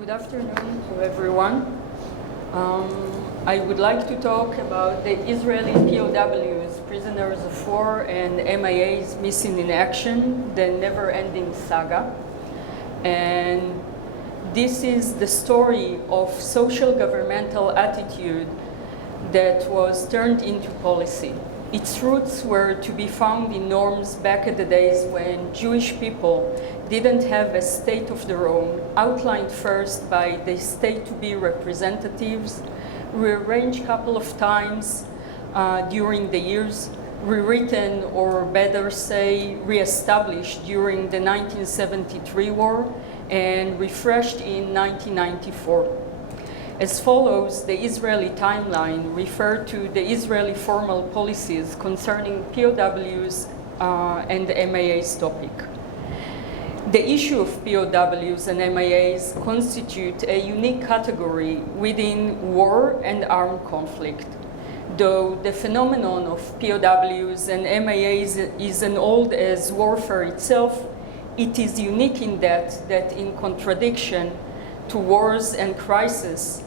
Good afternoon to everyone. I would like to talk about the Israeli POWs, prisoners of war, and MIAs missing in action, the never-ending saga. And this is the story of social governmental attitude that was turned into policy. Its roots were to be found in norms back in the days when Jewish people didn't have a state of their own, outlined first by the state-to-be representatives, rearranged a couple of times during the years, rewritten, or better say, reestablished during the 1973 war, and refreshed in 1994. As follows, the Israeli timeline referred to the Israeli formal policies concerning POWs and the MIA's topic. The issue of POWs and MIAs constitute a unique category within war and armed conflict. Though the phenomenon of POWs and MIAs is as old as warfare itself, it is unique in that in contradiction to wars and crises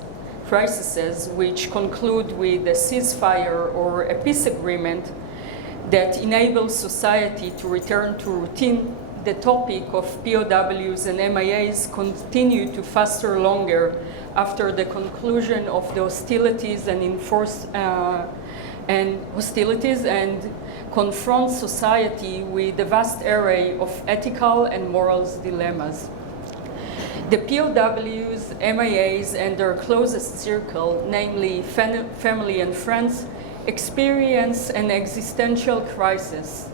which conclude with a ceasefire or a peace agreement that enables society to return to routine, the topic of POWs and MIAs continue to fester longer after the conclusion of the hostilities and confront society with a vast array of ethical and moral dilemmas. The POWs, MIAs, and their closest circle, namely family and friends, experience an existential crisis.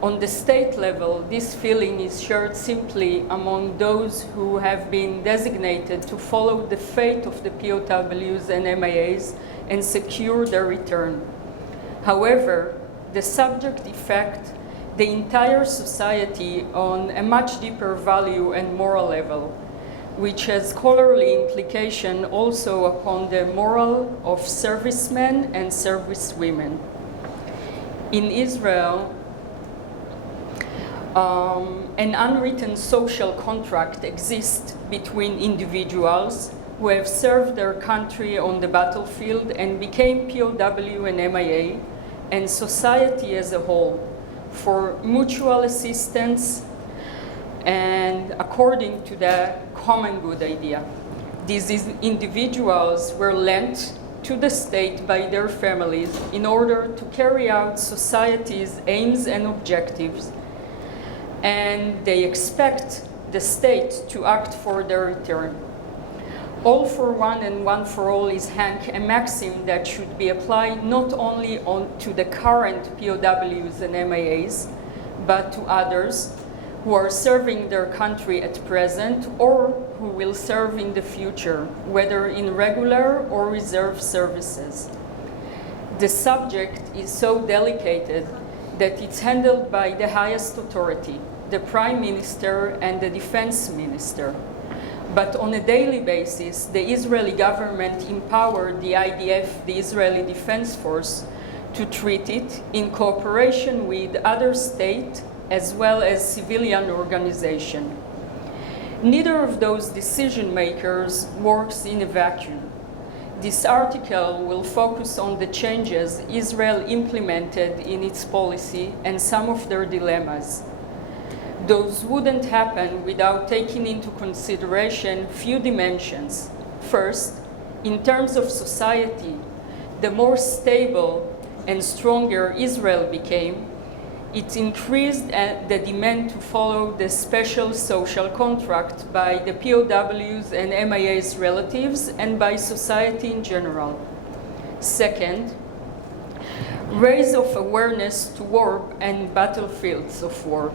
On the state level, this feeling is shared simply among those who have been designated to follow the fate of the POWs and MIAs and secure their return. However, the subject affects the entire society on a much deeper value and moral level, which has scholarly implication also upon the moral of servicemen and servicewomen. In Israel, an unwritten social contract exists between individuals who have served their country on the battlefield and became POW and MIA, and society as a whole, for mutual assistance and according to the common good idea. These individuals were lent to the state by their families in order to carry out society's aims and objectives, and they expect the state to act for their return. All for one and one for all is a maxim that should be applied not only to the current POWs and MIAs, but to others who are serving their country at present or who will serve in the future, whether in regular or reserve services. The subject is so delicate that it's handled by the highest authority, the Prime Minister and the Defense Minister. But on a daily basis, the Israeli government empowered the IDF, the Israeli Defense Force, to treat it in cooperation with other states as well as civilian organizations. Neither of those decision makers works in a vacuum. This article will focus on the changes Israel implemented in its policy and some of their dilemmas. Those wouldn't happen without taking into consideration few dimensions. First, in terms of society, the more stable and stronger Israel became, it increased the demand to follow the special social contract by the POWs and MIA's relatives and by society in general. Second, raise of awareness to war and battlefields of war.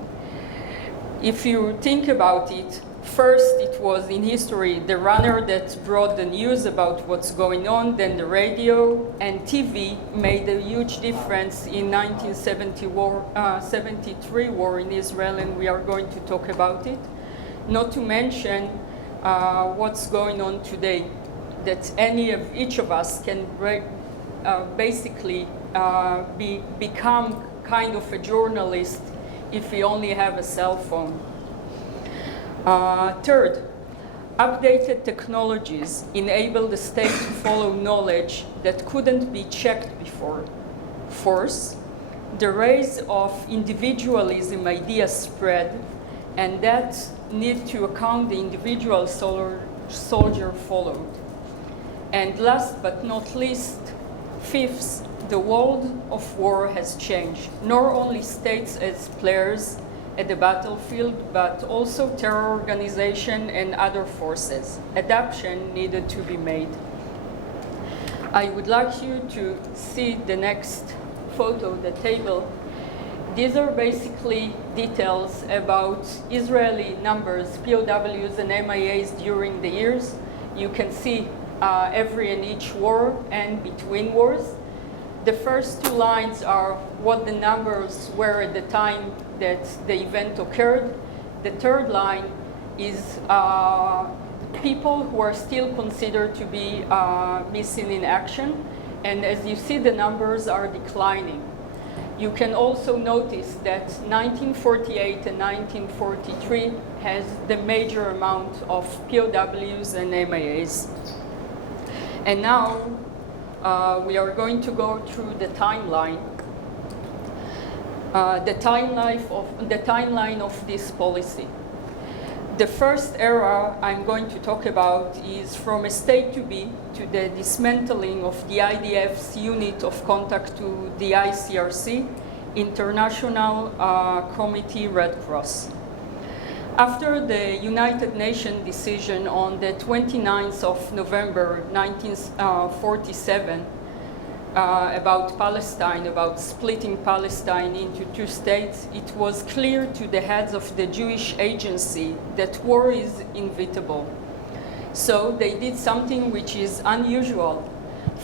If you think about it, first it was in history the runner that brought the news about what's going on, then the radio, and TV made a huge difference in 1973 war in Israel, and we are going to talk about it. Not to mention what's going on today, that each of us can basically become kind of a journalist if we only have a cell phone. Third, Updated technologies enable the state to follow knowledge that couldn't be checked before. Fourth, the rise of individualism ideas spread, and that need to account the individual soldier followed. And last but not least, fifth, the world of war has changed, not only states as players at the battlefield, but also terror organization and other forces. Adaptation needed to be made. I would like you to see the next photo, the table. These are basically details about Israeli numbers, POWs and MIAs during the years. You can see every and each war and between wars. The first two lines are what the numbers were at the time that the event occurred. The third line is people who are still considered to be missing in action. And as you see, the numbers are declining. You can also notice that 1948 and 1943 has the major amount of POWs and MIAs. And now we are going to go through the timeline. The timeline of this policy. The first era I'm going to talk about is from a state to be to the dismantling of the IDF's unit of contact to the ICRC, International Committee Red Cross. After the United Nations decision on the 29th of November 1947 about Palestine, about splitting Palestine into two states, it was clear to the heads of the Jewish agency that war is inevitable. So they did something which is unusual.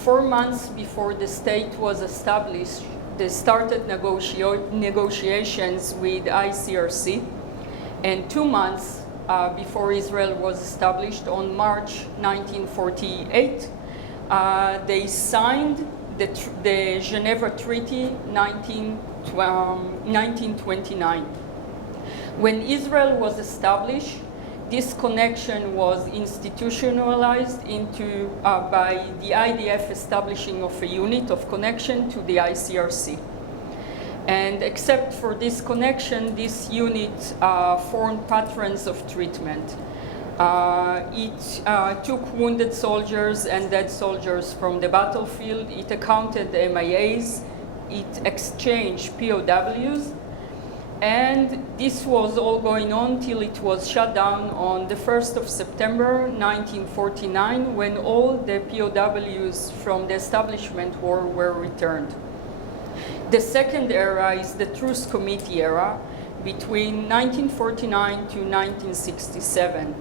4 months before the state was established, they started negotiations with ICRC, and 2 months before Israel was established, on March 1948, they signed the Geneva Treaty 1929. When Israel was established, this connection was institutionalized into by the IDF establishing of a unit of connection to the ICRC. And except for this connection, this unit formed patterns of treatment. It took wounded soldiers and dead soldiers from the battlefield. It accounted the MIAs. It exchanged POWs. And this was all going on till it was shut down on the 1st of September 1949, when all the POWs from the establishment war were returned. The second era is the Truce Committee era, between 1949 to 1967.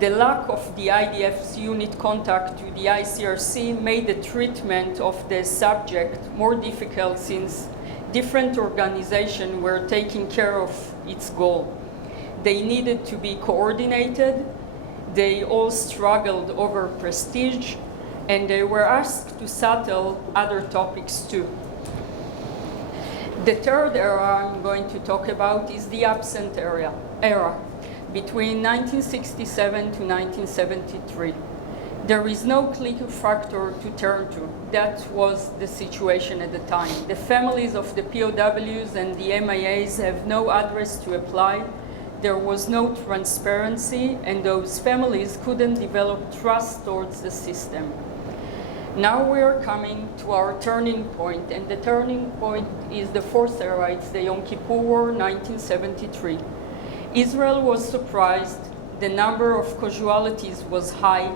The lack of the IDF's unit contact to the ICRC made the treatment of the subject more difficult, since different organizations were taking care of its goal. They needed to be coordinated. They all struggled over prestige, and they were asked to settle other topics too. The third era I'm going to talk about is the absent era, between 1967 to 1973. There is no clear factor to turn to. That was the situation at the time. The families of the POWs and the MIAs have no address to apply. There was no transparency, and those families couldn't develop trust towards the system. Now we are coming to our turning point, and the turning point is the fourth era. It's the Yom Kippur War, 1973. Israel was surprised. The number of casualties was high.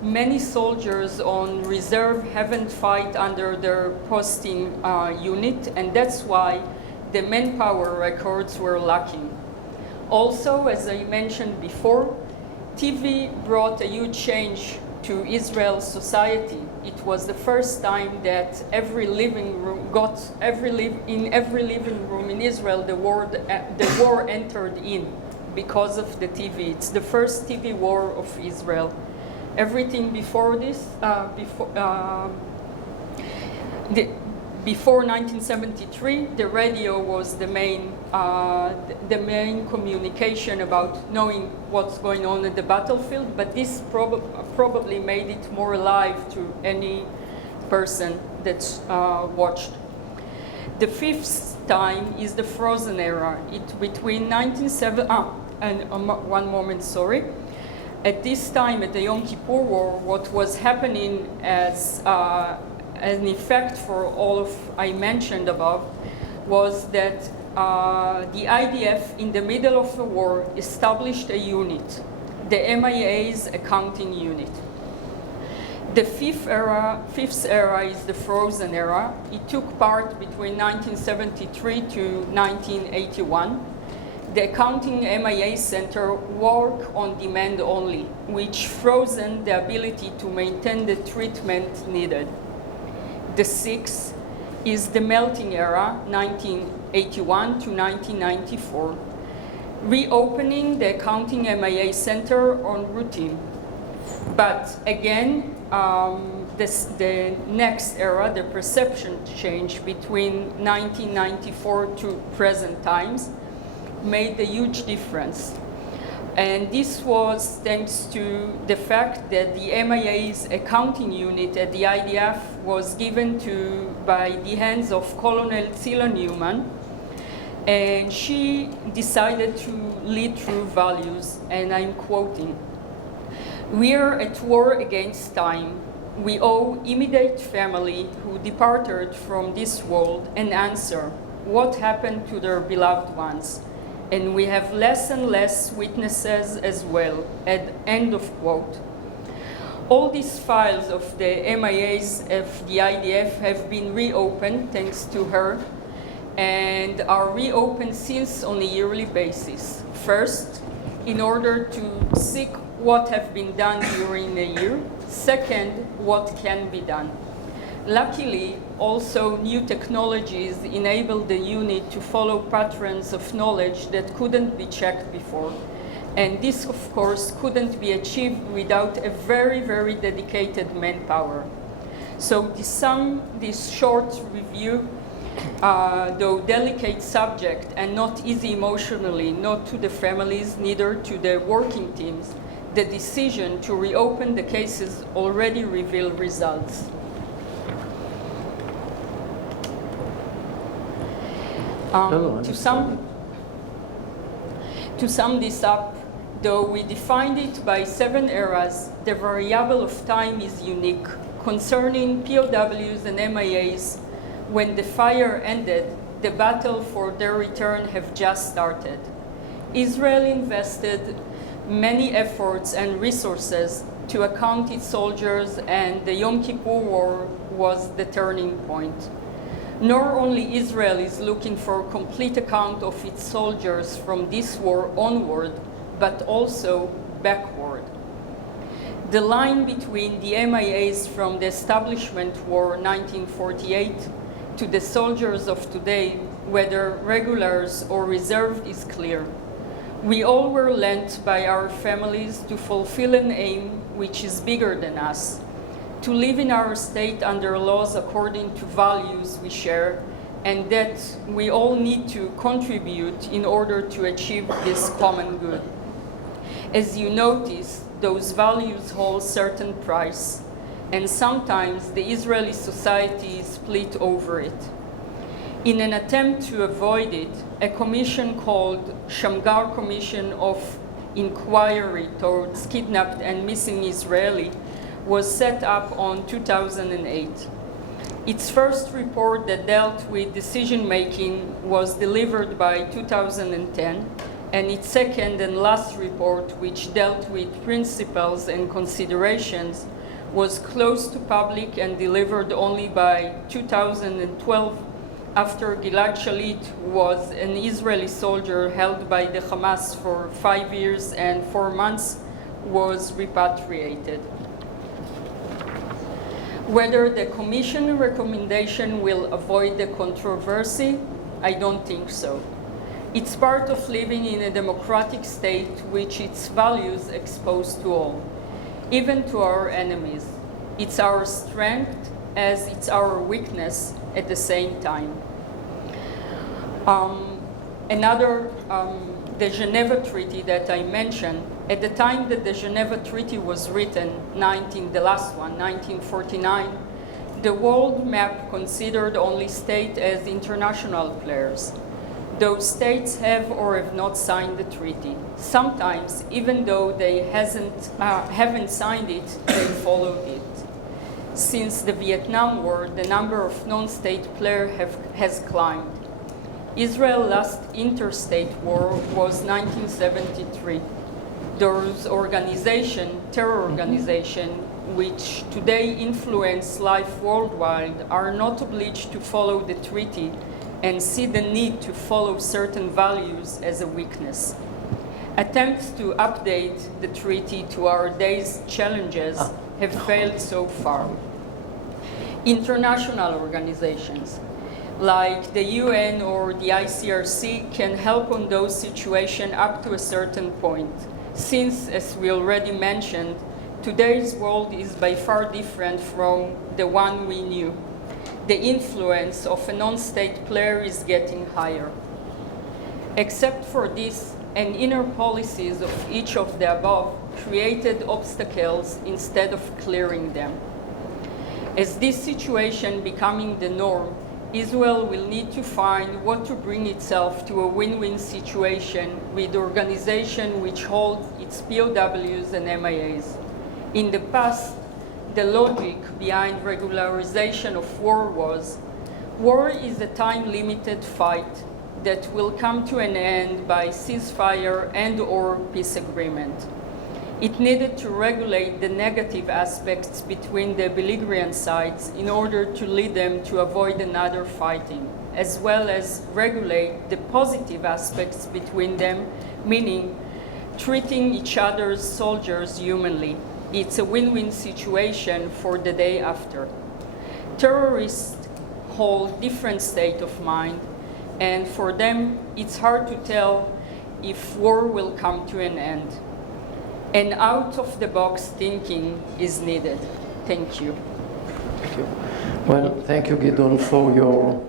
Many soldiers on reserve haven't fought under their posting unit, and that's why the manpower records were lacking. Also, as I mentioned before, TV brought a huge change to Israel's society. It was the first time that in every living room in Israel, the war entered in because of the TV. It's the first TV war of Israel. Everything before this, Before 1973, the radio was the main communication about knowing what's going on in the battlefield, but this probably made it more alive to any person that's watched. The fifth time is the Frozen Era. Between 1970, one moment, sorry. At this time, at the Yom Kippur War, what was happening as an effect for all of I mentioned above was that the IDF, in the middle of the war, established a unit, the MIA's accounting unit. The fifth era is the Frozen Era. It took part between 1973 to 1981. The accounting MIA center worked on demand only, which frozen the ability to maintain the treatment needed. The sixth is the Melting Era, 1981 to 1994, reopening the accounting MIA center on routine. But again, the next era, the perception change between 1994 to present times, made a huge difference. And this was thanks to the fact that the MIA's accounting unit at the IDF was given by the hands of Colonel Zilla Newman, and she decided to lead through values, and I'm quoting, "We are at war against time. We owe immediate family who departed from this world an answer. What happened to their beloved ones? And we have less and less witnesses as well," at end of quote. All these files of the MIAs of the IDF have been reopened thanks to her, and are reopened since on a yearly basis. First, in order to seek what have been done during the year. Second, what can be done. Luckily, also new technologies enable the unit to follow patterns of knowledge that couldn't be checked before. And this, of course, couldn't be achieved without a very, very dedicated manpower. So to sum this short review, though delicate subject and not easy emotionally, not to the families, neither to the working teams, the decision to reopen the cases already revealed results. To sum this up, though we defined it by 7 eras, the variable of time is unique. Concerning POWs and MIAs, when the fire ended, the battle for their return have just started. Israel invested many efforts and resources to account its soldiers, and the Yom Kippur War was the turning point. Nor only Israel is looking for a complete account of its soldiers from this war onward, but also backward. The line between the MIAs from the Establishment War 1948 to the soldiers of today, whether regulars or reserved, is clear. We all were lent by our families to fulfill an aim which is bigger than us, to live in our state under laws according to values we share, and that we all need to contribute in order to achieve this common good. As you notice, those values hold certain price, and sometimes the Israeli society is split over it. In an attempt to avoid it, a commission called Shamgar Commission of Inquiry towards Kidnapped and Missing Israeli was set up on 2008. Its first report that dealt with decision-making was delivered by 2010, and its second and last report, which dealt with principles and considerations, was closed to public and delivered only by 2012, after Gilad Shalit, who was an Israeli soldier held by the Hamas for 5 years and 4 months, was repatriated. Whether the Commission recommendation will avoid the controversy, I don't think so. It's part of living in a democratic state which its values expose to all, even to our enemies. It's our strength as it's our weakness at the same time. The Geneva Treaty that I mentioned, at the time that the Geneva Treaty was written, the last one, 1949, the world map considered only states as international players. Those states have or have not signed the treaty. Sometimes, even though they haven't signed it, they followed it. Since the Vietnam War, the number of non-state players has climbed. Israel's last interstate war was 1973. Those terror organizations, which today influence life worldwide, are not obliged to follow the treaty and see the need to follow certain values as a weakness. Attempts to update the treaty to our day's challenges have failed so far. International organizations like the UN or the ICRC can help on those situations up to a certain point, since, as we already mentioned, today's world is by far different from the one we knew. The influence of a non-state player is getting higher. Except for this, and inner policies of each of the above created obstacles instead of clearing them. As this situation becoming the norm, Israel will need to find what to bring itself to a win-win situation with organizations which hold its POWs and MIAs. In the past, the logic behind regularization of war was, war is a time-limited fight that will come to an end by ceasefire and/or peace agreement. It needed to regulate the negative aspects between the belligerent sides in order to lead them to avoid another fighting, as well as regulate the positive aspects between them, meaning treating each other's soldiers humanly. It's a win-win situation for the day after. Terrorists hold different state of mind, and for them, it's hard to tell if war will come to an end. And out-of-the-box thinking is needed. Thank you. Thank you. Well, thank you, Gideon, for your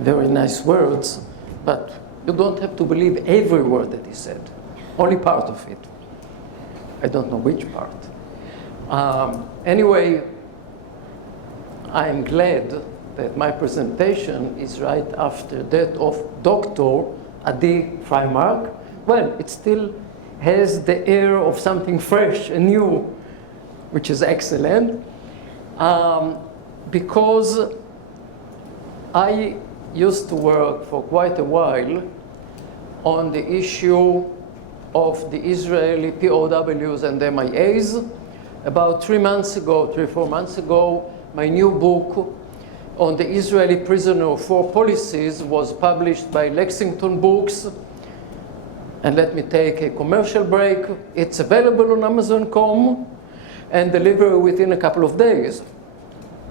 very nice words, but you don't have to believe every word that he said, only part of it. I don't know which part. Anyway, I'm glad that my presentation is right after that of Dr. Adi Frimark. Well, it still has the air of something fresh and new, which is excellent, because I used to work for quite a while on the issue of the Israeli POWs and MIAs. About 3 months ago, 3-4 months ago, my new book on the Israeli prisoner of war policies was published by Lexington Books. And let me take a commercial break. It's available on Amazon.com and delivered within a couple of days,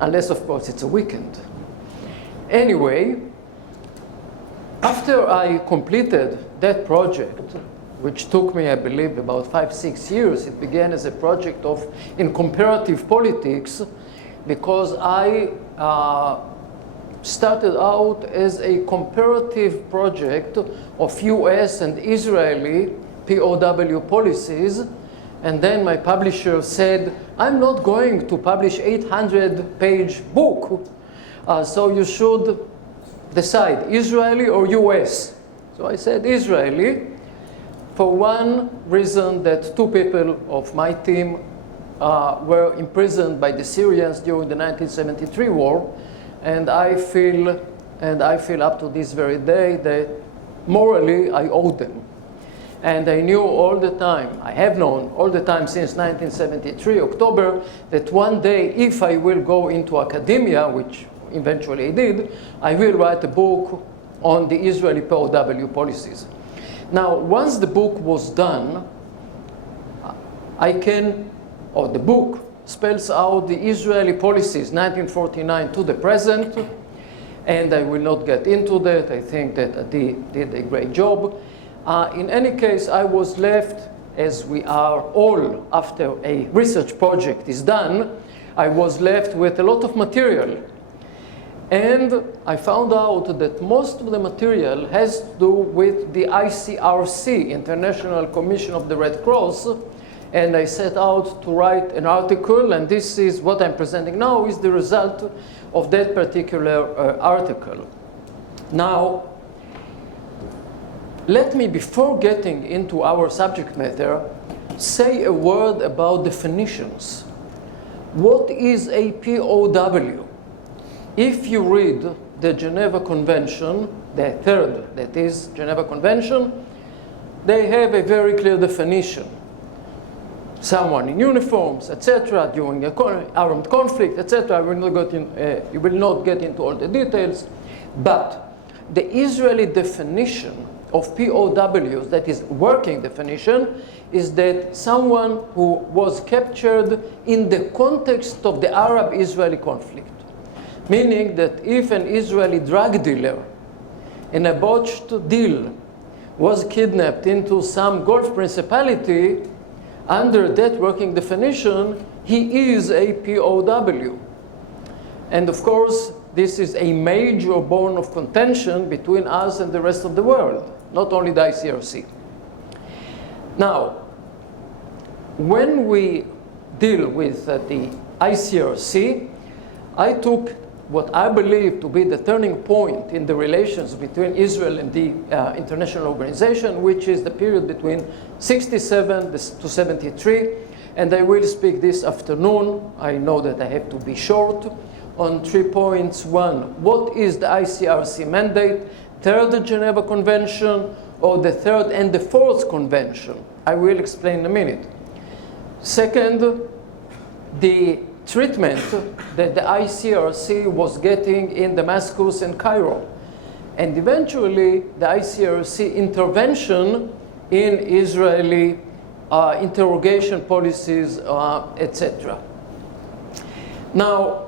unless, of course, it's a weekend. Anyway, after I completed that project, which took me, I believe, about 5-6 years, it began as a project in comparative politics, because I started out as a comparative project of US and Israeli POW policies, and then my publisher said, I'm not going to publish 800-page book, so you should decide, Israeli or US. So I said Israeli, for one reason that 2 people of my team were imprisoned by the Syrians during the 1973 war, and I feel up to this very day that morally I owe them. And I knew all the time, I have known all the time since 1973, October, that one day if I will go into academia, which eventually I did, I will write a book on the Israeli POW policies. Now, once the book was done, the book spells out the Israeli policies, 1949 to the present, and I will not get into that. I think that Adi did a great job. In any case, I was left, as we are all after a research project is done, I was left with a lot of material. And I found out that most of the material has to do with the ICRC, International Commission of the Red Cross, and I set out to write an article, and this is what I'm presenting now is the result of that particular article. Now, let me, before getting into our subject matter, say a word about definitions. What is a POW? If you read the Geneva Convention, the third, that is, Geneva Convention, they have a very clear definition. Someone in uniforms, etc., during an armed conflict, etc. You will not get into all the details, but the Israeli definition of POWs, that is working definition, is that someone who was captured in the context of the Arab-Israeli conflict. Meaning that if an Israeli drug dealer in a botched deal was kidnapped into some Gulf principality, under that working definition, he is a POW. And of course, this is a major bone of contention between us and the rest of the world, not only the ICRC. Now, when we deal with the ICRC, I took what I believe to be the turning point in the relations between Israel and the international organization, which is the period between 67 to 73. And I will speak this afternoon, I know that I have to be short, on 3 points. One, what is the ICRC mandate? Third Geneva Convention, or the third and the fourth convention? I will explain in a minute. Second, the treatment that the ICRC was getting in Damascus and Cairo, and eventually the ICRC intervention in Israeli interrogation policies, etc. Now,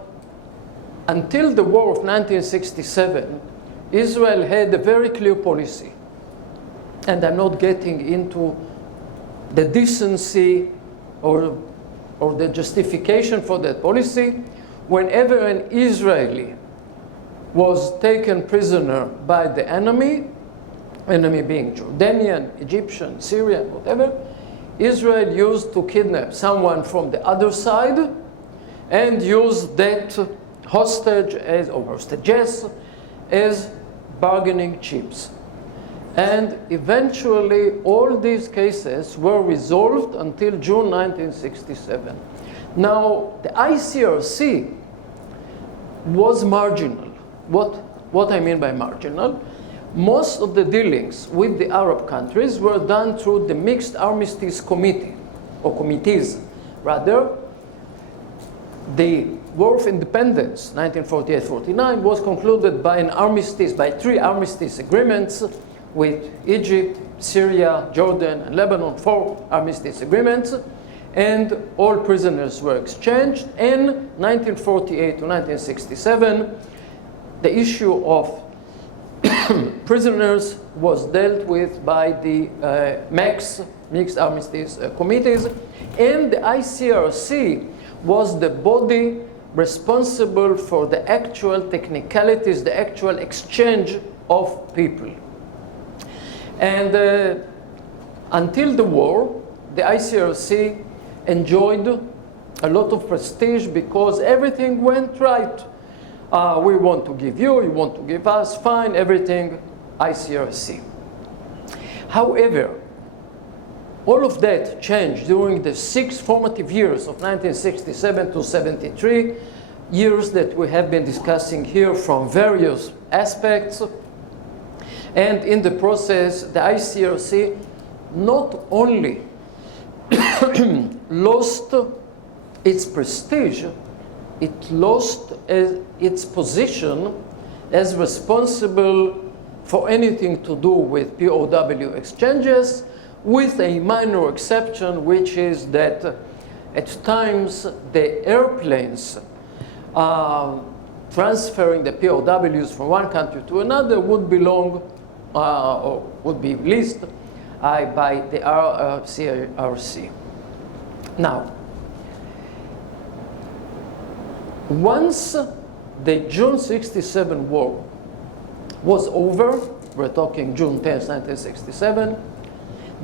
until the war of 1967, Israel had a very clear policy, and I'm not getting into the decency or the justification for that policy. Whenever an Israeli was taken prisoner by the enemy being Jordanian, Egyptian, Syrian, whatever, Israel used to kidnap someone from the other side and use that hostage or hostages as bargaining chips. And eventually, all these cases were resolved until June 1967. Now, the ICRC was marginal. What I mean by marginal? Most of the dealings with the Arab countries were done through the Mixed Armistice Committee, or committees, rather. The War of Independence, 1948-49, was concluded by an armistice, by 3 armistice agreements, with Egypt, Syria, Jordan, and Lebanon, 4 armistice agreements, and all prisoners were exchanged. In 1948 to 1967, the issue of prisoners was dealt with by the Mixed Armistice Committees, and the ICRC was the body responsible for the actual technicalities, the actual exchange of people. And until the war, the ICRC enjoyed a lot of prestige because everything went right. We want to give you want to give us, fine, everything ICRC. However, all of that changed during the 6 formative years of 1967 to 73, years that we have been discussing here from various aspects. And in the process, the ICRC not only lost its prestige, it lost its position as responsible for anything to do with POW exchanges, with a minor exception, which is that at times the airplanes transferring the POWs from one country to another would belong or would be leased by the CRC. Now, once the June 67 war was over, we're talking June 10th, 1967,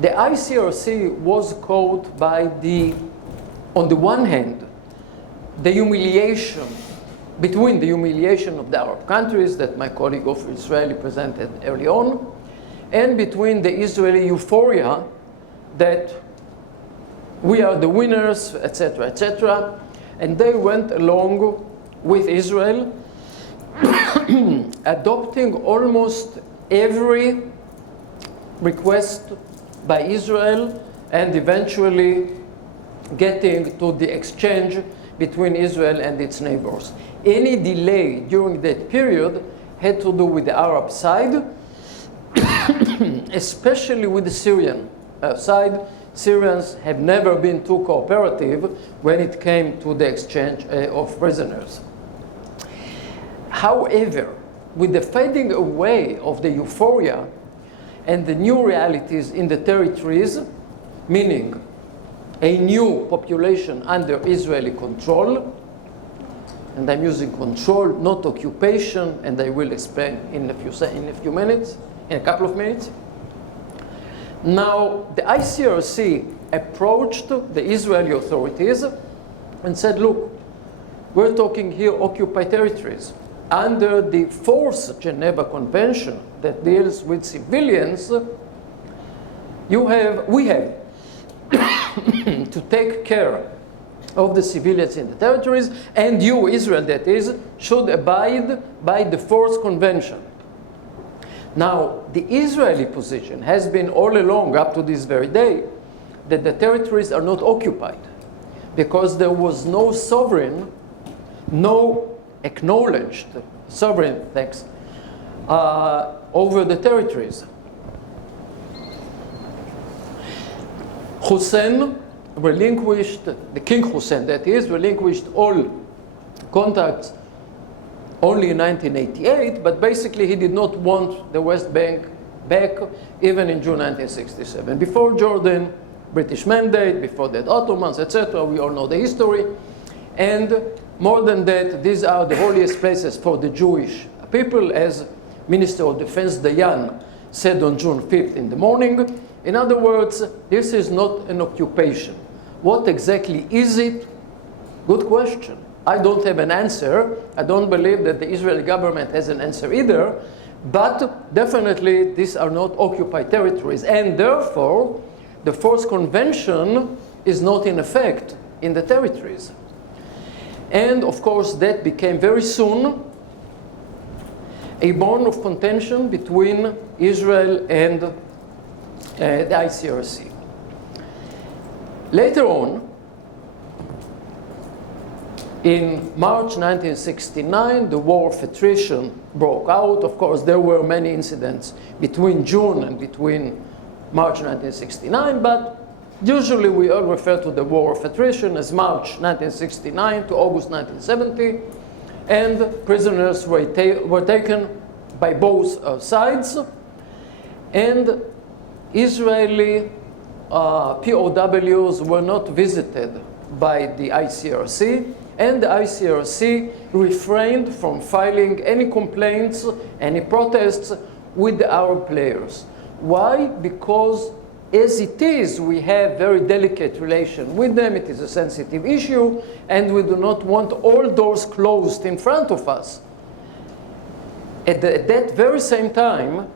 the ICRC was caught by on the one hand, the humiliation, between the humiliation of the Arab countries that my colleague of Israeli presented early on, and between the Israeli euphoria that we are the winners, etc., etc. And they went along with Israel, adopting almost every request by Israel and eventually getting to the exchange between Israel and its neighbors. Any delay during that period had to do with the Arab side, especially with the Syrian side. Syrians have never been too cooperative when it came to the exchange of prisoners. However, with the fading away of the euphoria and the new realities in the territories, meaning a new population under Israeli control, and I'm using control, not occupation, and I will explain in a couple of minutes. Now, the ICRC approached the Israeli authorities and said, look, we're talking here occupied territories. Under the Fourth Geneva Convention that deals with civilians, we have to take care of the civilians in the territories, and you, Israel that is, should abide by the Fourth Convention. Now, the Israeli position has been all along, up to this very day, that the territories are not occupied because there was no sovereign, no acknowledged sovereign, over the territories. Hussein relinquished, the King Hussein that is, relinquished all contacts only in 1988, but basically he did not want the West Bank back even in June 1967. Before Jordan, British Mandate, before that Ottomans, etc. We all know the history. And more than that, these are the holiest places for the Jewish people, as Minister of Defense Dayan said on June 5th in the morning. In other words, this is not an occupation. What exactly is it? Good question. I don't have an answer. I don't believe that the Israeli government has an answer either. But definitely, these are not occupied territories. And therefore, the Fourth Convention is not in effect in the territories. And of course, that became very soon a bone of contention between Israel and the ICRC. Later on, in March 1969, the war of attrition broke out. Of course, there were many incidents between June and between March 1969, but usually we all refer to the war of attrition as March 1969 to August 1970, and prisoners were taken by both sides, and Israeli POWs were not visited by the ICRC, and the ICRC refrained from filing any complaints, any protests with the Arab players. Why? Because as it is, we have very delicate relation with them. It is a sensitive issue, and we do not want all doors closed in front of us. At that very same time,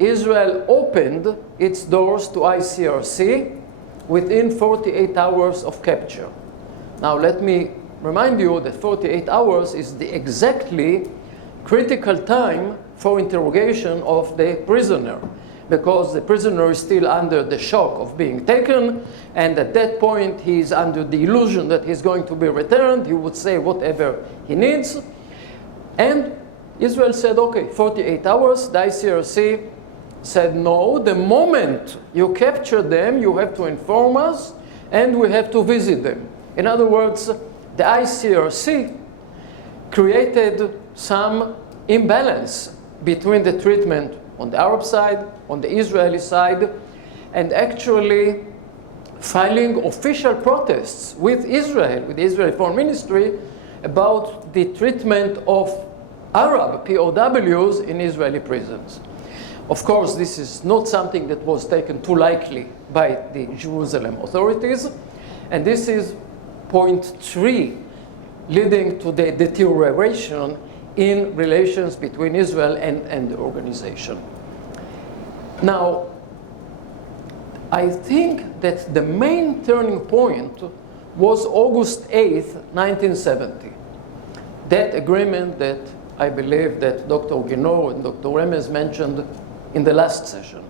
Israel opened its doors to ICRC within 48 hours of capture. Now, let me remind you that 48 hours is the exactly critical time for interrogation of the prisoner, because the prisoner is still under the shock of being taken, and at that point he is under the illusion that he's going to be returned. He would say whatever he needs. And Israel said, okay, 48 hours. The ICRC said, no, the moment you capture them, you have to inform us, and we have to visit them. In other words, the ICRC created some imbalance between the treatment on the Arab side, on the Israeli side, and actually filing official protests with Israel, with the Israeli Foreign Ministry, about the treatment of Arab POWs in Israeli prisons. Of course, this is not something that was taken too lightly by the Jerusalem authorities, and this is point 3, leading to the deterioration in relations between Israel and the organization. Now, I think that the main turning point was August 8th, 1970. That agreement that I believe that Dr. Gideon and Dr. Remez mentioned in the last session.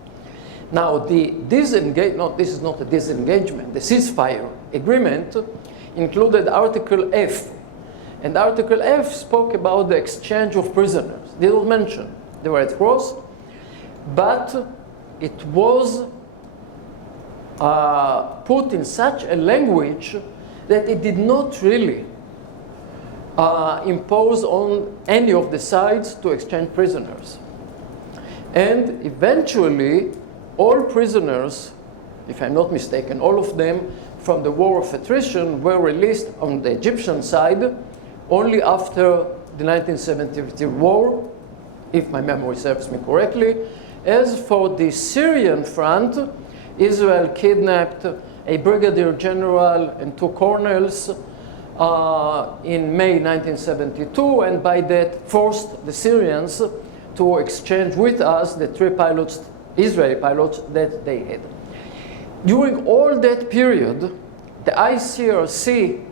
Now, this is not a disengagement. The ceasefire agreement included Article F. And Article F spoke about the exchange of prisoners. They don't mention the Red Cross, but it was put in such a language that it did not really impose on any of the sides to exchange prisoners. And eventually, all prisoners, if I'm not mistaken, all of them from the war of attrition were released on the Egyptian side only after the 1973 war, if my memory serves me correctly. As for the Syrian front, Israel kidnapped a brigadier general and 2 colonels in May 1972, and by that forced the Syrians to exchange with us the 3 pilots, Israeli pilots, that they had. During all that period, the ICRC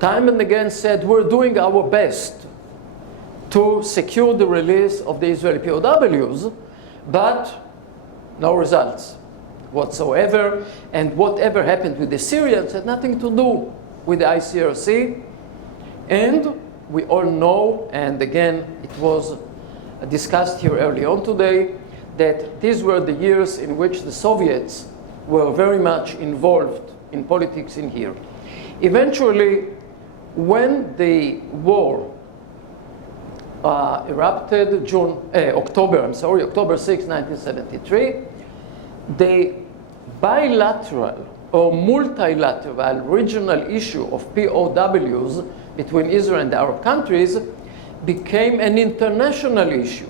time and again said, we're doing our best to secure the release of the Israeli POWs, but no results whatsoever. And whatever happened with the Syrians had nothing to do with the ICRC. And we all know, and again, it was discussed here early on today, that these were the years in which the Soviets were very much involved in politics in here. Eventually, when the war erupted October 6, 1973, the bilateral or multilateral regional issue of POWs between Israel and the Arab countries became an international issue.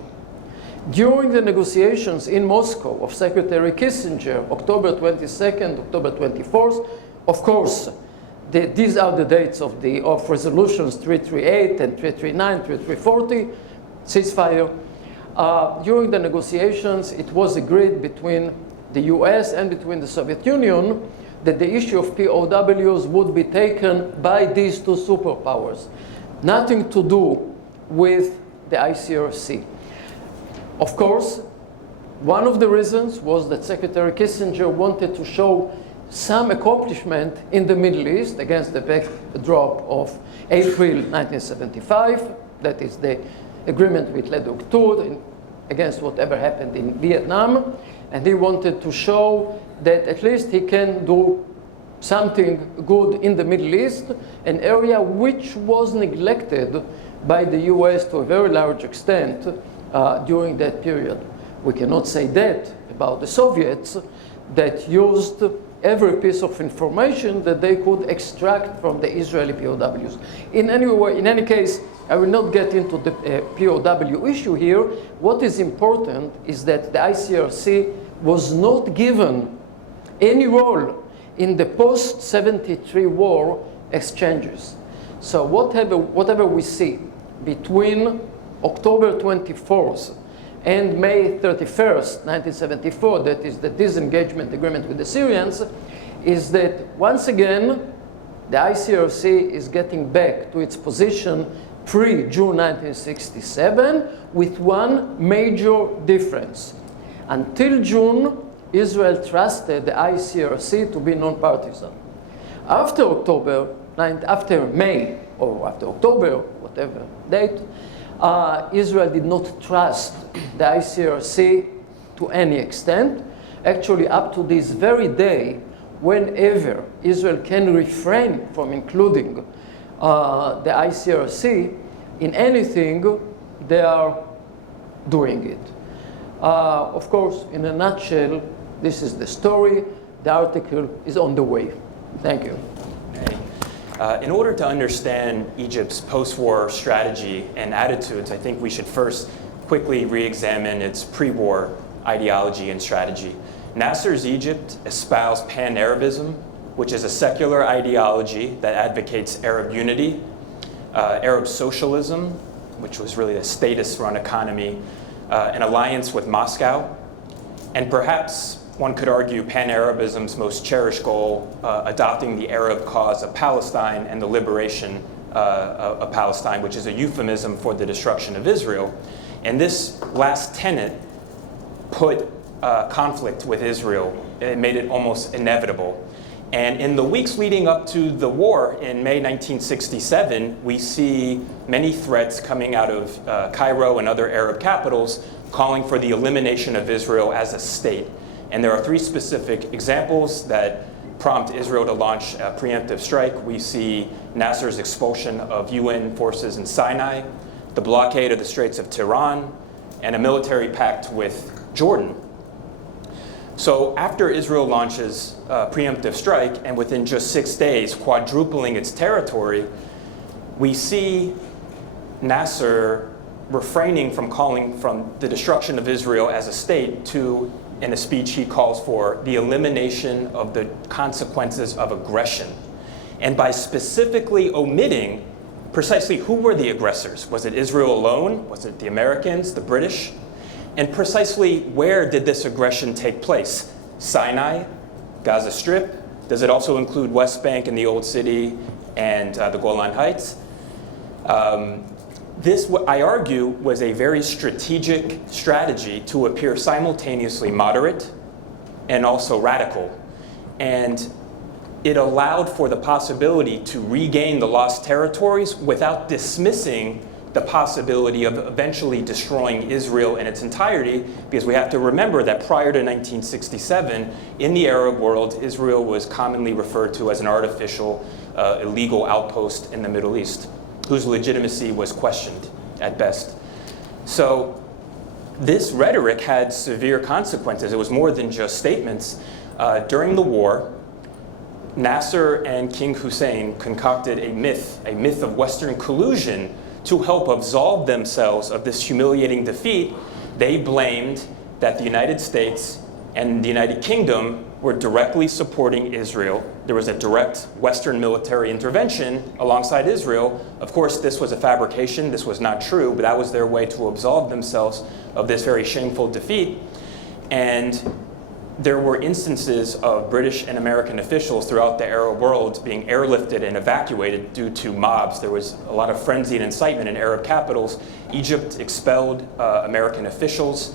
During the negotiations in Moscow of Secretary Kissinger, October 22nd, October 24th, of course, these are the dates of resolutions 338 and 339, 3340, ceasefire. During the negotiations, it was agreed between the US and between the Soviet Union that the issue of POWs would be taken by these 2 superpowers. Nothing to do with the ICRC. Of course, one of the reasons was that Secretary Kissinger wanted to show some accomplishment in the Middle East against the backdrop of April 1975, that is the agreement with Le Duc Tour, against whatever happened in Vietnam, and he wanted to show that at least he can do something good in the Middle East, an area which was neglected by the US to a very large extent during that period. We cannot say that about the Soviets, that used every piece of information that they could extract from the Israeli POWs. In any case, I will not get into the POW issue here. What is important is that the ICRC was not given any role in the post-73 war exchanges. So whatever we see between October 24th and May 31st, 1974, that is the disengagement agreement with the Syrians, is that once again, the ICRC is getting back to its position pre-June 1967 with one major difference. Until June, Israel trusted the ICRC to be non-partisan. After May, or after October, whatever date, Israel did not trust the ICRC to any extent. Actually, up to this very day, whenever Israel can refrain from including the ICRC in anything, they are doing it. Of course, in a nutshell, this is the story. The article is on the way. Thank you. In order to understand Egypt's post-war strategy and attitudes, I think we should first quickly re-examine its pre-war ideology and strategy. Nasser's Egypt espoused pan-Arabism, which is a secular ideology that advocates Arab unity, Arab socialism, which was really a status-run economy, an alliance with Moscow, and perhaps one could argue pan-Arabism's most cherished goal, adopting the Arab cause of Palestine and the liberation of Palestine, which is a euphemism for the destruction of Israel. And this last tenet put conflict with Israel. It made it almost inevitable. And in the weeks leading up to the war in May 1967, we see many threats coming out of Cairo and other Arab capitals calling for the elimination of Israel as a state. And there are three specific examples that prompt Israel to launch a preemptive strike. We see Nasser's expulsion of UN forces in Sinai, the blockade of the Straits of Tiran, and a military pact with Jordan. So after Israel launches a preemptive strike, and within just 6 days quadrupling its territory, we see Nasser refraining from calling from the destruction of Israel as a state to, in a speech he calls for, the elimination of the consequences of aggression. And by specifically omitting precisely who were the aggressors. Was it Israel alone? Was it the Americans, the British? And precisely where did this aggression take place? Sinai, Gaza Strip? Does it also include West Bank and the Old City and the Golan Heights? This, I argue, was a very strategic strategy to appear simultaneously moderate and also radical. And it allowed for the possibility to regain the lost territories without dismissing the possibility of eventually destroying Israel in its entirety, because we have to remember that prior to 1967, in the Arab world, Israel was commonly referred to as an artificial, illegal outpost in the Middle East, whose legitimacy was questioned at best. So this rhetoric had severe consequences. It was more than just statements. During the war, Nasser and King Hussein concocted a myth of Western collusion to help absolve themselves of this humiliating defeat. They blamed that the United States and the United Kingdom were directly supporting Israel. There was a direct Western military intervention alongside Israel. Of course, this was a fabrication. This was not true, but that was their way to absolve themselves of this very shameful defeat. And there were instances of British and American officials throughout the Arab world being airlifted and evacuated due to mobs. There was a lot of frenzied incitement in Arab capitals. Egypt expelled American officials.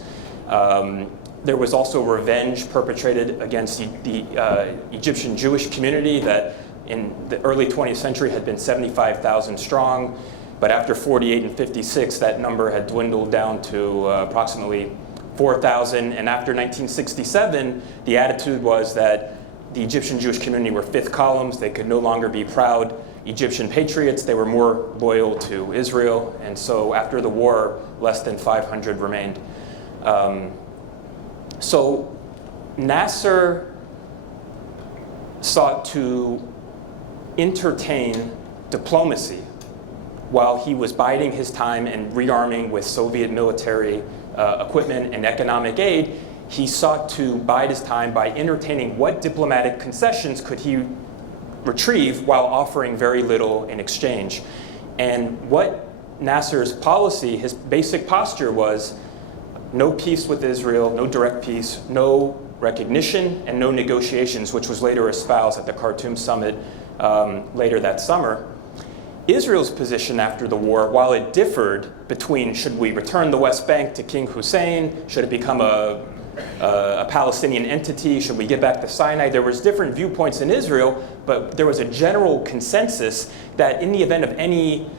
There was also revenge perpetrated against the Egyptian Jewish community that in the early 20th century had been 75,000 strong. But after 48 and 56, that number had dwindled down to approximately 4,000, and after 1967, the attitude was that the Egyptian Jewish community were fifth columns. They could no longer be proud Egyptian patriots. They were more loyal to Israel, and so after the war, less than 500 remained. So Nasser sought to entertain diplomacy while he was biding his time and rearming with Soviet military equipment and economic aid. He sought to bide his time by entertaining what diplomatic concessions could he retrieve while offering very little in exchange. And what Nasser's policy, his basic posture was no peace with Israel, no direct peace, no recognition, and no negotiations, which was later espoused at the Khartoum summit later that summer. Israel's position after the war, while it differed between should we return the West Bank to King Hussein, should it become a Palestinian entity, should we get back to Sinai, there was different viewpoints in Israel, but there was a general consensus that in the event of any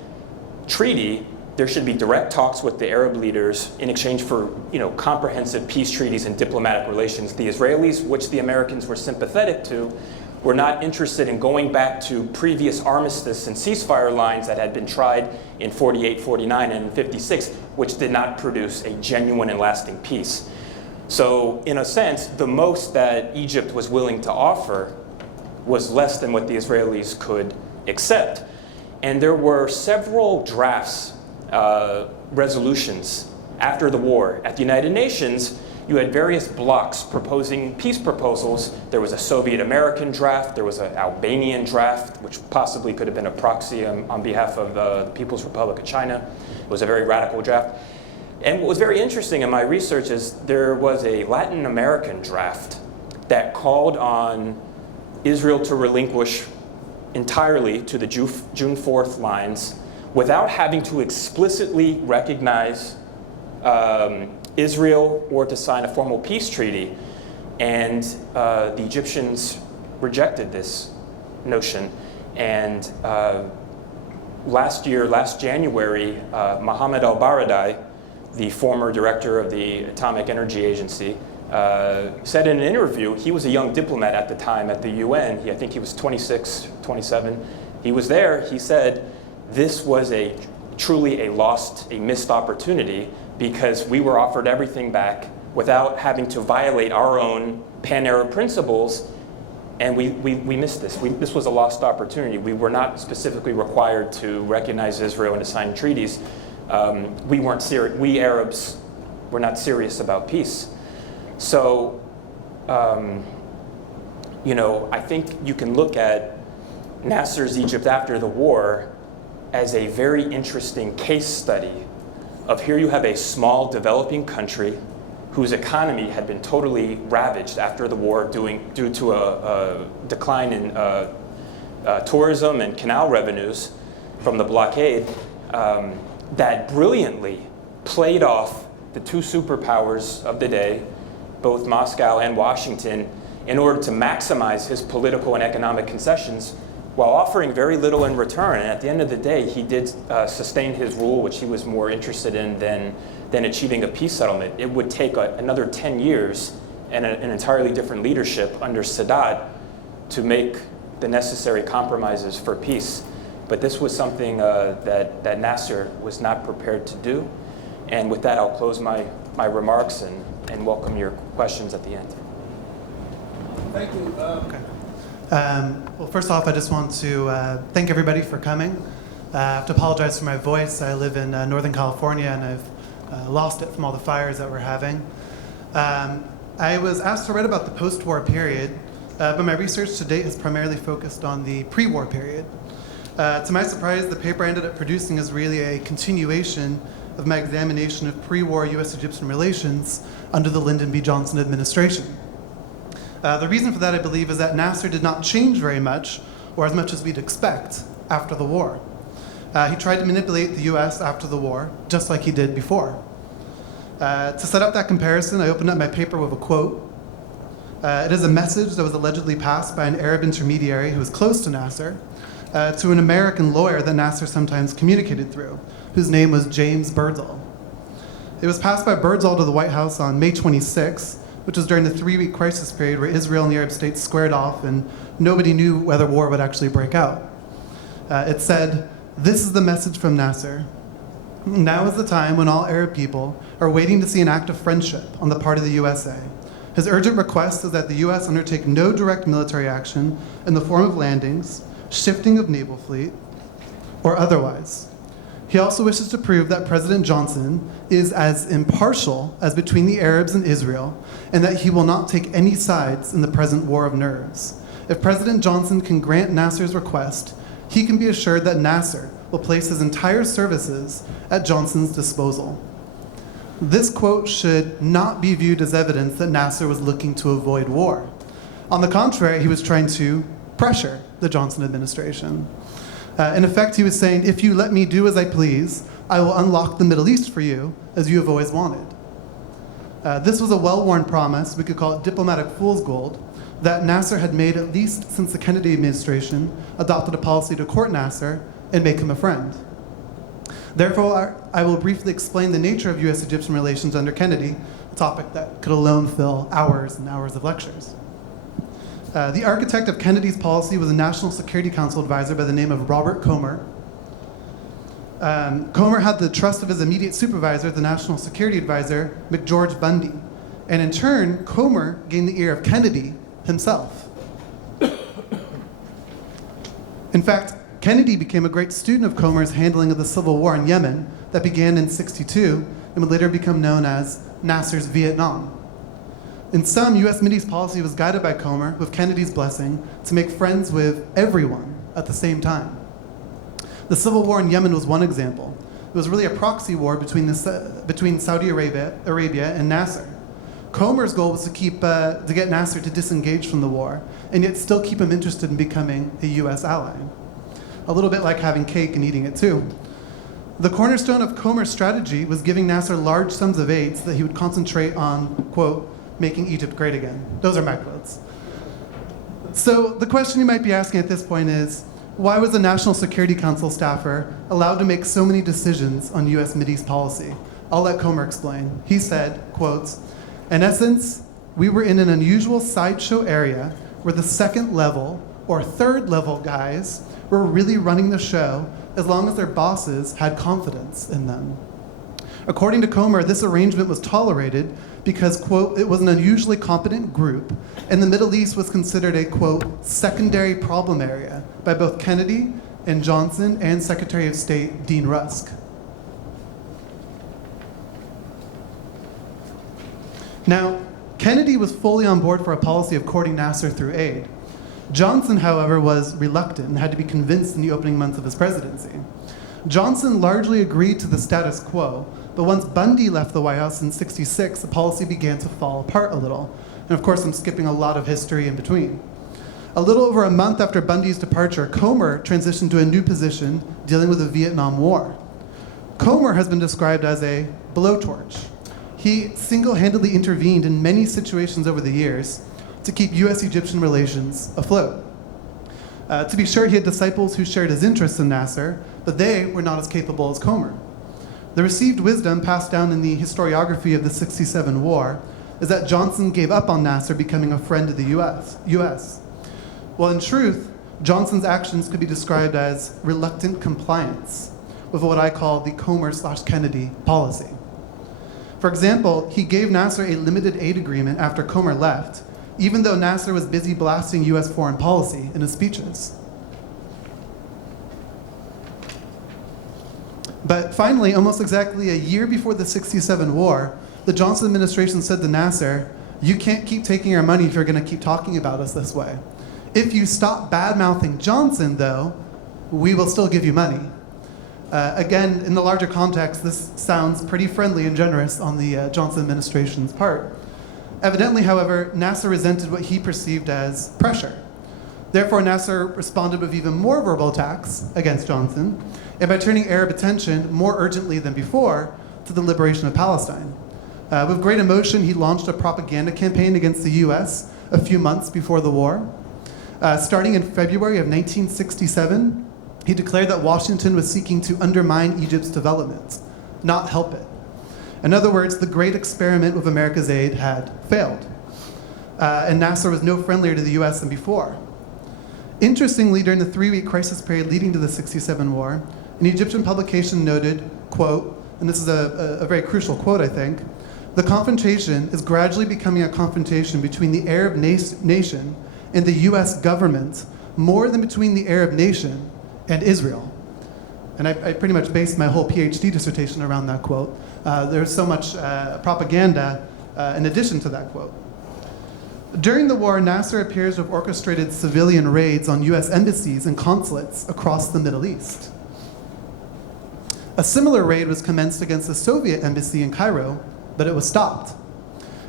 treaty, there should be direct talks with the Arab leaders in exchange for, comprehensive peace treaties and diplomatic relations. The Israelis, which the Americans were sympathetic to, were not interested in going back to previous armistice and ceasefire lines that had been tried in 48, 49, and 56, which did not produce a genuine and lasting peace. So in a sense, the most that Egypt was willing to offer was less than what the Israelis could accept. And there were several drafts, resolutions after the war. At the United Nations, you had various blocs proposing peace proposals. There was a Soviet-American draft, there was an Albanian draft, which possibly could have been a proxy on behalf of the People's Republic of China. It was a very radical draft. And what was very interesting in my research is there was a Latin American draft that called on Israel to relinquish entirely to the June 4th lines without having to explicitly recognize Israel or to sign a formal peace treaty. And the Egyptians rejected this notion. And last January, Mohammed al-Baradei, the former director of the Atomic Energy Agency, said in an interview, he was a young diplomat at the time at the UN, I think he was 26, 27. He was there, he said, this was truly a missed opportunity because we were offered everything back without having to violate our own pan-Arab principles, and we missed this. This was a lost opportunity. We were not specifically required to recognize Israel and to sign treaties. We Arabs were not serious about peace. So, I think you can look at Nasser's Egypt after the war as a very interesting case study of here you have a small developing country whose economy had been totally ravaged after the war due to a decline in tourism and canal revenues from the blockade, that brilliantly played off the two superpowers of the day, both Moscow and Washington, in order to maximize his political and economic concessions while offering very little in return. And at the end of the day, he did sustain his rule, which he was more interested in than achieving a peace settlement. It would take another 10 years and an entirely different leadership under Sadat to make the necessary compromises for peace. But this was something that Nasser was not prepared to do. And with that, I'll close my remarks and welcome your questions at the end. Thank you. Okay. Well, first off, I just want to thank everybody for coming. I have to apologize for my voice. I live in Northern California, and I've lost it from all the fires that we're having. I was asked to write about the post-war period, but my research to date has primarily focused on the pre-war period. To my surprise, the paper I ended up producing is really a continuation of my examination of pre-war U.S.-Egyptian relations under the Lyndon B. Johnson administration. The reason for that, I believe, is that Nasser did not change very much, or as much as we'd expect, after the war. He tried to manipulate the U.S. after the war, just like he did before. To set up that comparison, I opened up my paper with a quote. It is a message that was allegedly passed by an Arab intermediary who was close to Nasser to an American lawyer that Nasser sometimes communicated through, whose name was James Birdsall. It was passed by Birdsall to the White House on May 26, which was during the 3-week crisis period where Israel and the Arab states squared off and nobody knew whether war would actually break out. It said, "This is the message from Nasser. Now is the time when all Arab people are waiting to see an act of friendship on the part of the USA. His urgent request is that the US undertake no direct military action in the form of landings, shifting of naval fleet, or otherwise. He also wishes to prove that President Johnson is as impartial as between the Arabs and Israel, and that he will not take any sides in the present war of nerves. If President Johnson can grant Nasser's request, he can be assured that Nasser will place his entire services at Johnson's disposal." This quote should not be viewed as evidence that Nasser was looking to avoid war. On the contrary, he was trying to pressure the Johnson administration. In effect, he was saying, if you let me do as I please, I will unlock the Middle East for you, as you have always wanted. This was a well-worn promise, we could call it diplomatic fool's gold, that Nasser had made at least since the Kennedy administration adopted a policy to court Nasser and make him a friend. Therefore, I will briefly explain the nature of U.S.-Egyptian relations under Kennedy, a topic that could alone fill hours and hours of lectures. The architect of Kennedy's policy was a National Security Council advisor by the name of Robert Comer. Comer had the trust of his immediate supervisor, the National Security Advisor, McGeorge Bundy. And in turn, Comer gained the ear of Kennedy himself. In fact, Kennedy became a great student of Comer's handling of the civil war in Yemen that began in '62 and would later become known as Nasser's Vietnam. In sum, U.S. Mideast policy was guided by Comer, with Kennedy's blessing, to make friends with everyone at the same time. The civil war in Yemen was one example. It was really a proxy war between Saudi Arabia and Nasser. Comer's goal was to get Nasser to disengage from the war, and yet still keep him interested in becoming a U.S. ally. A little bit like having cake and eating it too. The cornerstone of Comer's strategy was giving Nasser large sums of aid so that he would concentrate on, quote, making Egypt great again. Those are my quotes. So the question you might be asking at this point is, why was the National Security Council staffer allowed to make so many decisions on U.S. Mideast policy? I'll let Comer explain. He said, quotes, in essence, we were in an unusual sideshow area where the second level or third level guys were really running the show as long as their bosses had confidence in them. According to Comer, this arrangement was tolerated because, quote, it was an unusually competent group, and the Middle East was considered a, quote, secondary problem area by both Kennedy and Johnson and Secretary of State Dean Rusk. Now, Kennedy was fully on board for a policy of courting Nasser through aid. Johnson, however, was reluctant and had to be convinced in the opening months of his presidency. Johnson largely agreed to the status quo, but once Bundy left the White House in '66, the policy began to fall apart a little. And of course, I'm skipping a lot of history in between. A little over a month after Bundy's departure, Comer transitioned to a new position dealing with the Vietnam War. Comer has been described as a blowtorch. He single-handedly intervened in many situations over the years to keep U.S.-Egyptian relations afloat. To be sure, he had disciples who shared his interests in Nasser, but they were not as capable as Comer. The received wisdom passed down in the historiography of the '67 war is that Johnson gave up on Nasser becoming a friend of the U.S. Well, in truth, Johnson's actions could be described as reluctant compliance with what I call the Comer/Kennedy policy. For example, he gave Nasser a limited aid agreement after Comer left, even though Nasser was busy blasting U.S. foreign policy in his speeches. But finally, almost exactly a year before the '67 war, the Johnson administration said to Nasser, you can't keep taking our money if you're going to keep talking about us this way. If you stop bad-mouthing Johnson, though, we will still give you money. Again, in the larger context, this sounds pretty friendly and generous on the Johnson administration's part. Evidently, however, Nasser resented what he perceived as pressure. Therefore, Nasser responded with even more verbal attacks against Johnson, and by turning Arab attention more urgently than before to the liberation of Palestine. With great emotion, he launched a propaganda campaign against the U.S. a few months before the war. Starting in February of 1967, he declared that Washington was seeking to undermine Egypt's development, not help it. In other words, the great experiment with America's aid had failed. And Nasser was no friendlier to the U.S. than before. Interestingly, during the 3-week crisis period leading to the '67 war, an Egyptian publication noted, quote, and this is a very crucial quote, I think, the confrontation is gradually becoming a confrontation between the Arab nation and the U.S. government more than between the Arab nation and Israel. And I pretty much based my whole PhD dissertation around that quote. There's so much propaganda in addition to that quote. During the war, Nasser appears to have orchestrated civilian raids on U.S. embassies and consulates across the Middle East. A similar raid was commenced against the Soviet embassy in Cairo, but it was stopped.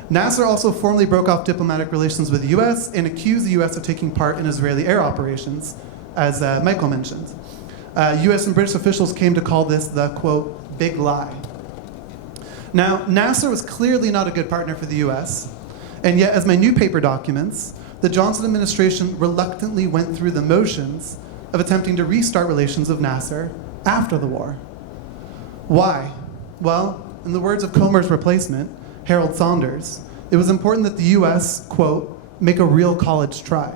Nasser also formally broke off diplomatic relations with the U.S. and accused the U.S. of taking part in Israeli air operations, as Michael mentioned. U.S. and British officials came to call this the, quote, big lie. Now, Nasser was clearly not a good partner for the U.S., and yet, as my new paper documents, the Johnson administration reluctantly went through the motions of attempting to restart relations with Nasser after the war. Why? Well, in the words of Comer's replacement, Harold Saunders, it was important that the U.S., quote, make a real college try.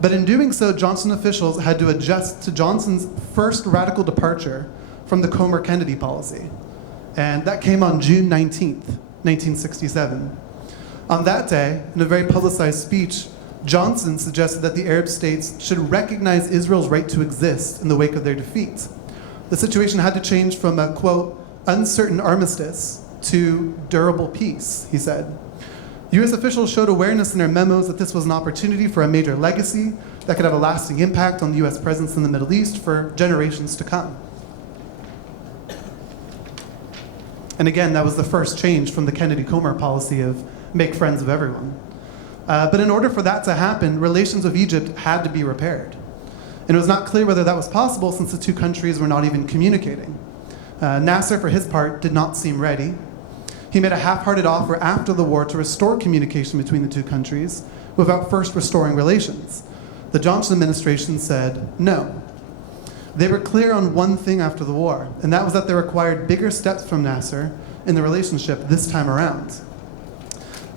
But in doing so, Johnson officials had to adjust to Johnson's first radical departure from the Comer-Kennedy policy. And that came on June 19th, 1967. On that day, in a very publicized speech, Johnson suggested that the Arab states should recognize Israel's right to exist in the wake of their defeat. The situation had to change from a, quote, uncertain armistice to durable peace, he said. U.S. officials showed awareness in their memos that this was an opportunity for a major legacy that could have a lasting impact on the U.S. presence in the Middle East for generations to come. And again, that was the first change from the Kennedy-Comer policy of make friends of everyone. But in order for that to happen, relations with Egypt had to be repaired. And it was not clear whether that was possible since the two countries were not even communicating. Nasser, for his part, did not seem ready. He made a half-hearted offer after the war to restore communication between the two countries without first restoring relations. The Johnson administration said no. They were clear on one thing after the war, and that was that they required bigger steps from Nasser in the relationship this time around.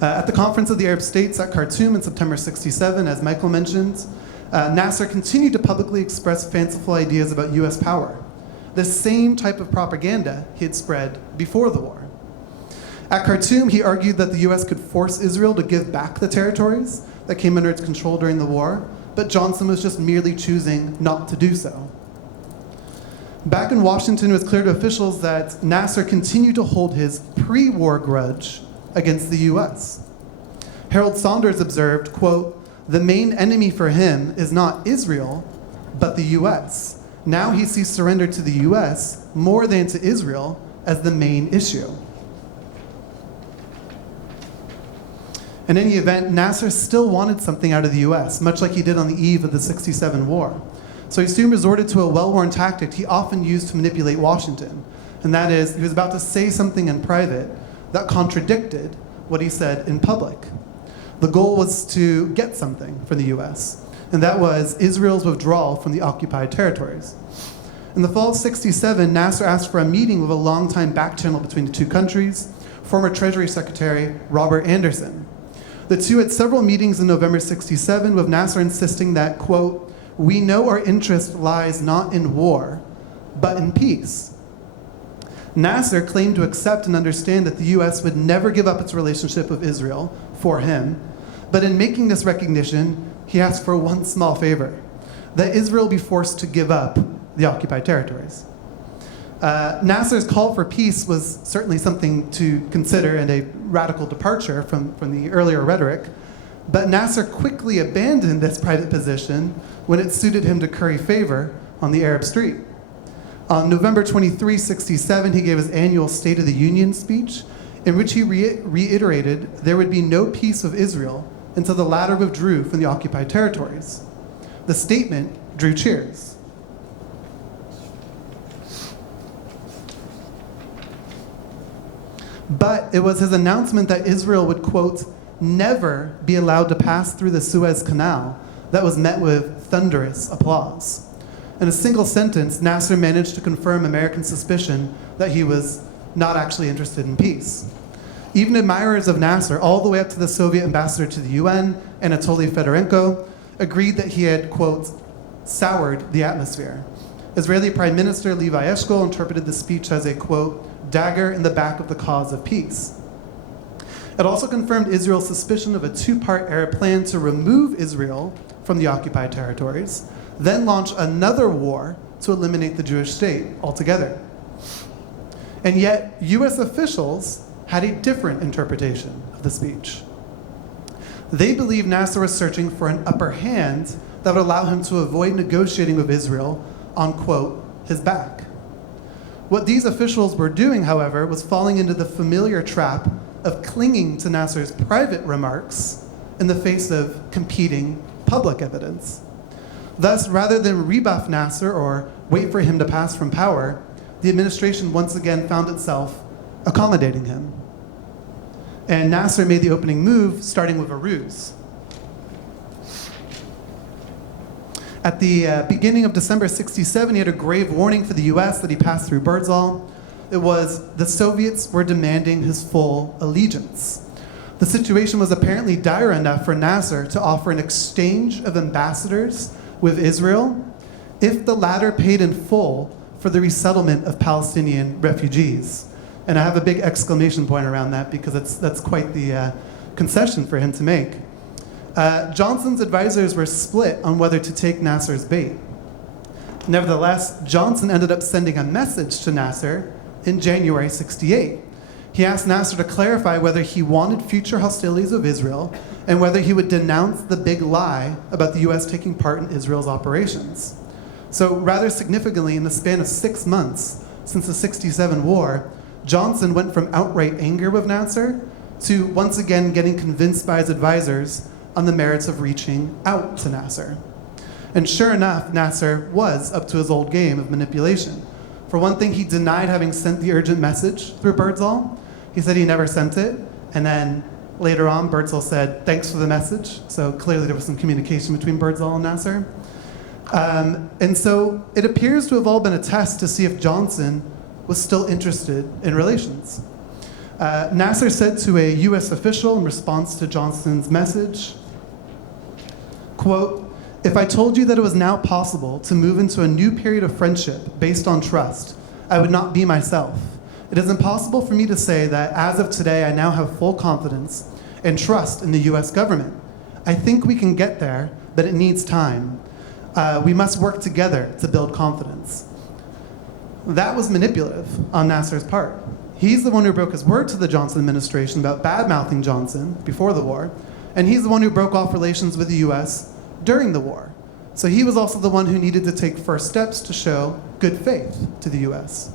At the Conference of the Arab States at Khartoum in September 1967, as Michael mentioned, Nasser continued to publicly express fanciful ideas about US power, the same type of propaganda he had spread before the war. At Khartoum, he argued that the US could force Israel to give back the territories that came under its control during the war, but Johnson was just merely choosing not to do so. Back in Washington, it was clear to officials that Nasser continued to hold his pre-war grudge against the US. Harold Saunders observed, quote, the main enemy for him is not Israel, but the US. Now he sees surrender to the US more than to Israel as the main issue. In any event, Nasser still wanted something out of the US, much like he did on the eve of the '67 war. So he soon resorted to a well-worn tactic he often used to manipulate Washington, and that is, he was about to say something in private that contradicted what he said in public. The goal was to get something from the US, and that was Israel's withdrawal from the occupied territories. In the fall of '67, Nasser asked for a meeting with a longtime back channel between the two countries, former Treasury Secretary Robert Anderson. The two had several meetings in November '67, with Nasser insisting that, quote, we know our interest lies not in war, but in peace. Nasser claimed to accept and understand that the US would never give up its relationship with Israel for him, but in making this recognition, he asked for one small favor, that Israel be forced to give up the occupied territories. Nasser's call for peace was certainly something to consider and a radical departure from the earlier rhetoric, but Nasser quickly abandoned this private position when it suited him to curry favor on the Arab street. On November 23, '67, he gave his annual State of the Union speech, in which he reiterated there would be no peace with Israel until the latter withdrew from the occupied territories. The statement drew cheers. But it was his announcement that Israel would, quote, never be allowed to pass through the Suez Canal that was met with thunderous applause. In a single sentence, Nasser managed to confirm American suspicion that he was not actually interested in peace. Even admirers of Nasser, all the way up to the Soviet ambassador to the UN, Anatoly Fedorenko, agreed that he had, quote, soured the atmosphere. Israeli Prime Minister Levi Eshkol interpreted the speech as a, quote, dagger in the back of the cause of peace. It also confirmed Israel's suspicion of a two-part Arab plan to remove Israel from the occupied territories, then launch another war to eliminate the Jewish state altogether. And yet, US officials had a different interpretation of the speech. They believed Nasser was searching for an upper hand that would allow him to avoid negotiating with Israel on, quote, his back. What these officials were doing, however, was falling into the familiar trap of clinging to Nasser's private remarks in the face of competing public evidence. Thus, rather than rebuff Nasser or wait for him to pass from power, the administration once again found itself accommodating him. And Nasser made the opening move, starting with a ruse. At the beginning of December '67, he had a grave warning for the US that he passed through Birdsall. It was the Soviets were demanding his full allegiance. The situation was apparently dire enough for Nasser to offer an exchange of ambassadors with Israel if the latter paid in full for the resettlement of Palestinian refugees. And I have a big exclamation point around that because that's quite the concession for him to make. Johnson's advisors were split on whether to take Nasser's bait. Nevertheless, Johnson ended up sending a message to Nasser in January 68. He asked Nasser to clarify whether he wanted future hostilities with Israel and whether he would denounce the big lie about the US taking part in Israel's operations. So rather significantly, in the span of 6 months since the 67 war, Johnson went from outright anger with Nasser to once again getting convinced by his advisors on the merits of reaching out to Nasser. And sure enough, Nasser was up to his old game of manipulation. For one thing, he denied having sent the urgent message through Birdsall. He said he never sent it, and then later on, Birdsall said, thanks for the message. So clearly there was some communication between Birdsall and Nasser. And so it appears to have all been a test to see if Johnson was still interested in relations. Nasser said to a US official in response to Johnson's message, quote, "If I told you that it was now possible to move into a new period of friendship based on trust, I would not be myself. It is impossible for me to say that as of today, I now have full confidence and trust in the US government. I think we can get there, but it needs time. We must work together to build confidence." That was manipulative on Nasser's part. He's the one who broke his word to the Johnson administration about bad-mouthing Johnson before the war, and he's the one who broke off relations with the US during the war. So he was also the one who needed to take first steps to show good faith to the US.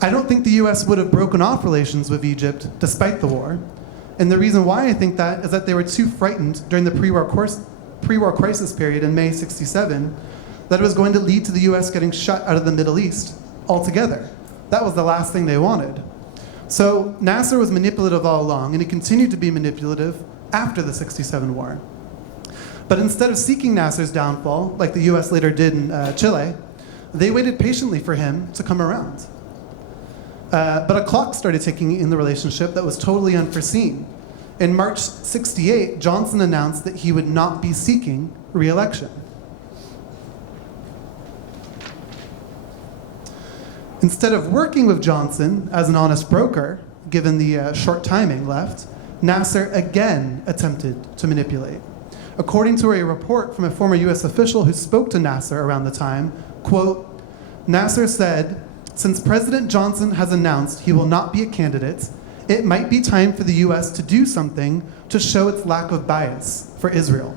I don't think the US would have broken off relations with Egypt despite the war. And the reason why I think that is that they were too frightened during the pre-war crisis period in May 67 that it was going to lead to the US getting shut out of the Middle East altogether. That was the last thing they wanted. So Nasser was manipulative all along, and he continued to be manipulative after the 67 war. But instead of seeking Nasser's downfall, like the US later did in Chile, they waited patiently for him to come around. But a clock started ticking in the relationship that was totally unforeseen. In March 68, Johnson announced that he would not be seeking re-election. Instead of working with Johnson as an honest broker, given the short timing left, Nasser again attempted to manipulate. According to a report from a former US official who spoke to Nasser around the time, quote, Nasser said, "Since President Johnson has announced he will not be a candidate, it might be time for the US to do something to show its lack of bias for Israel."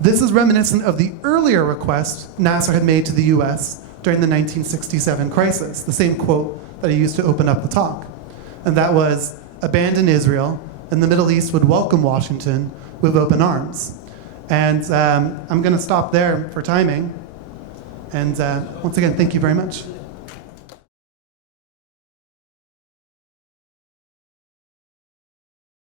This is reminiscent of the earlier request Nasser had made to the US during the 1967 crisis, the same quote that he used to open up the talk. And that was, abandon Israel, and the Middle East would welcome Washington with open arms. And I'm going to stop there for timing. And once again, thank you very much.